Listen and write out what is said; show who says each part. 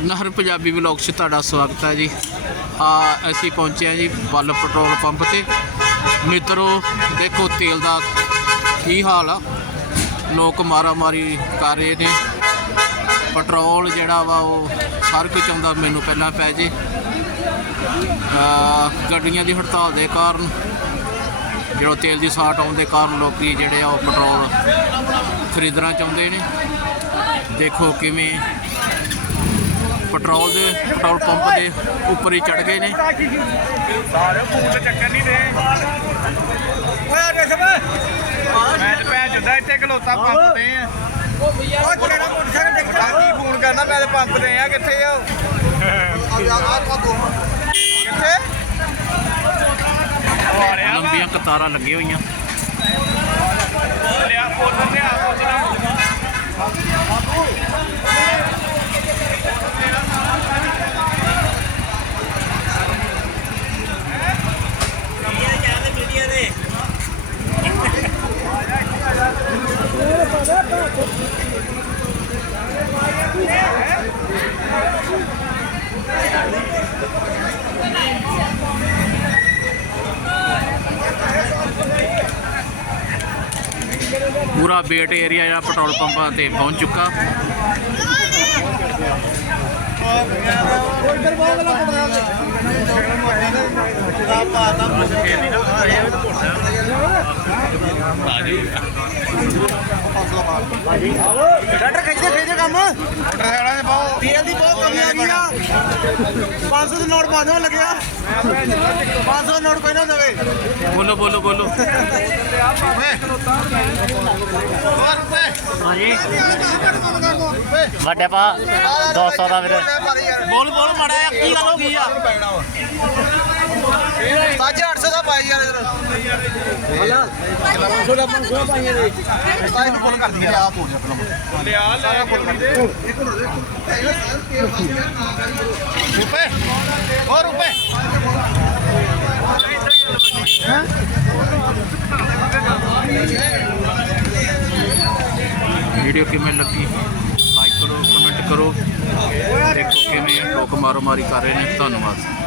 Speaker 1: ਨਹਿਰ ਪੰਜਾਬੀ ਵਲੌਗ 'ਚ ਤੁਹਾਡਾ ਸਵਾਗਤ ਹੈ ਜੀ। ਆ, ਅਸੀਂ ਪਹੁੰਚੇ ਹਾਂ ਜੀ ਬੱਲ ਪੈਟਰੋਲ ਪੰਪ ਤੇ। ਮਿੱਤਰੋ, ਦੇਖੋ ਤੇਲ ਦਾ ਕੀ ਹਾਲ ਆ। ਲੋਕ ਮਾਰਾ ਮਾਰੀ ਕਰ ਰਹੇ ਨੇ। ਪੈਟਰੋਲ ਜਿਹੜਾ ਵਾ ਉਹ ਹਰ ਕੋਈ ਚਾਹੁੰਦਾ ਮੈਨੂੰ ਪਹਿਲਾਂ ਪੈ ਜੇ। ਆ, ਗੱਡੀਆਂ ਦੀ ਹੜਤਾਲ ਦੇ ਕਾਰਨ ਜਿਹੜਾ ਤੇਲ ਦੀ ਸਾਟ ਆਉਣ ਦੇ ਕਾਰਨ ਲੋਕੀ ਜਿਹੜੇ ਆ ਉਹ ਪੈਟਰੋਲ ਖਰੀਦਣਾ ਚਾਹੁੰਦੇ ਨੇ। ਦੇਖੋ ਕਿਵੇਂ ਪੈਟਰੋਲ ਦੇ, ਪੈਟਰੋਲ ਪੰਪ ਦੇ ਉੱਪਰ ਹੀ ਚੜ ਗਏ ਨੇ।
Speaker 2: ਸਾਰੇ ਫੋਨ ਚੱਕਰ ਨਹੀਂ ਦੇ ਓਏ ਰੇਸ਼ਮ ਮੈਂ ਤੇ ਜੁਦਾ ਇੱਥੇ ਖਲੋਤਾ ਪੰਪ ਤੇ ਆ ਉਹ ਕਿਹੜਾ ਮੋਟਰਸਾਈਕਲ ਦੇਖਦਾ ਕੀ ਫੋਨ ਕਰਨਾ ਮੈਂ ਤੇ ਪੰਪ ਤੇ ਆ ਕਿੱਥੇ ਆ ਕਿੱਥੇ ਆ ਰਿਹਾ
Speaker 1: ਲੰਬੀਆਂ ਕਤਾਰਾਂ ਲੱਗੀਆਂ ਹੋਈਆਂ।
Speaker 2: ਲਿਆ ਪੁੱਤ ਤੇ ਆ ਪੁੱਤ
Speaker 1: ਪੂਰਾ ਬੇਟ ਏਰੀਆ ਜਿਹੜਾ ਪੈਟਰੋਲ ਪੰਪਾਂ ਤੇ ਪਹੁੰਚ ਚੁੱਕਾ।
Speaker 3: ਖਿੱਚਦੇ ਖਿੱਚਦੇ ਕੰਮ। ਤੇਲ ਦੀ ਬਹੁਤ ਕਮੀ ਆ ਗਈ ਆ। 500 ਦਾ ਨੋਟ ਬੰਦ ਹੋਣ ਲੱਗਿਆ। 500 ਦਾ ਨੋਟ ਕੋਈ ਨਾ ਦੇਵੇ।
Speaker 1: ਬੋਲੋ ਬੋਲੋ ਬੋਲੋ।
Speaker 4: ਵੱਡੇ ਪਾ 200 ਦਾ ਵੀਰ।
Speaker 3: ਬੋਲ ਬੋਲ ਮਾੜਾ ਜਿਹਾ ਕੀ ਗੱਲ ਹੋ ਗਈ ਆ? ਸਾਜੇ 800 ਦਾ ਪਾਈ ਯਾਰ ਇਧਰ। ਹਲਾ। 500 ਦਾ 500 ਪਾਈਆਂ ਦੇ ਸਾਈ ਨੂੰ ਫੋਨ ਕਰ ਦਈਏ ਆ ਪੋੜ ਜਾ ਪਹਿਲਾਂ
Speaker 2: ਲਿਆ ਲੈ
Speaker 3: ਰੁਪਏ, ਹੋਰ ਰੁਪਏ।
Speaker 1: ਵੀਡੀਓ ਕਿਵੇਂ ਲੱਗੀ? ਲਾਈਕ ਕਰੋ ਕਮੈਂਟ ਕਰੋ। ਦੇਖੋ ਕਿਵੇਂ ਲੋਕ ਮਾਰੋ ਮਾਰੀ ਕਰ ਰਹੇ ਨੇ। ਧੰਨਵਾਦ।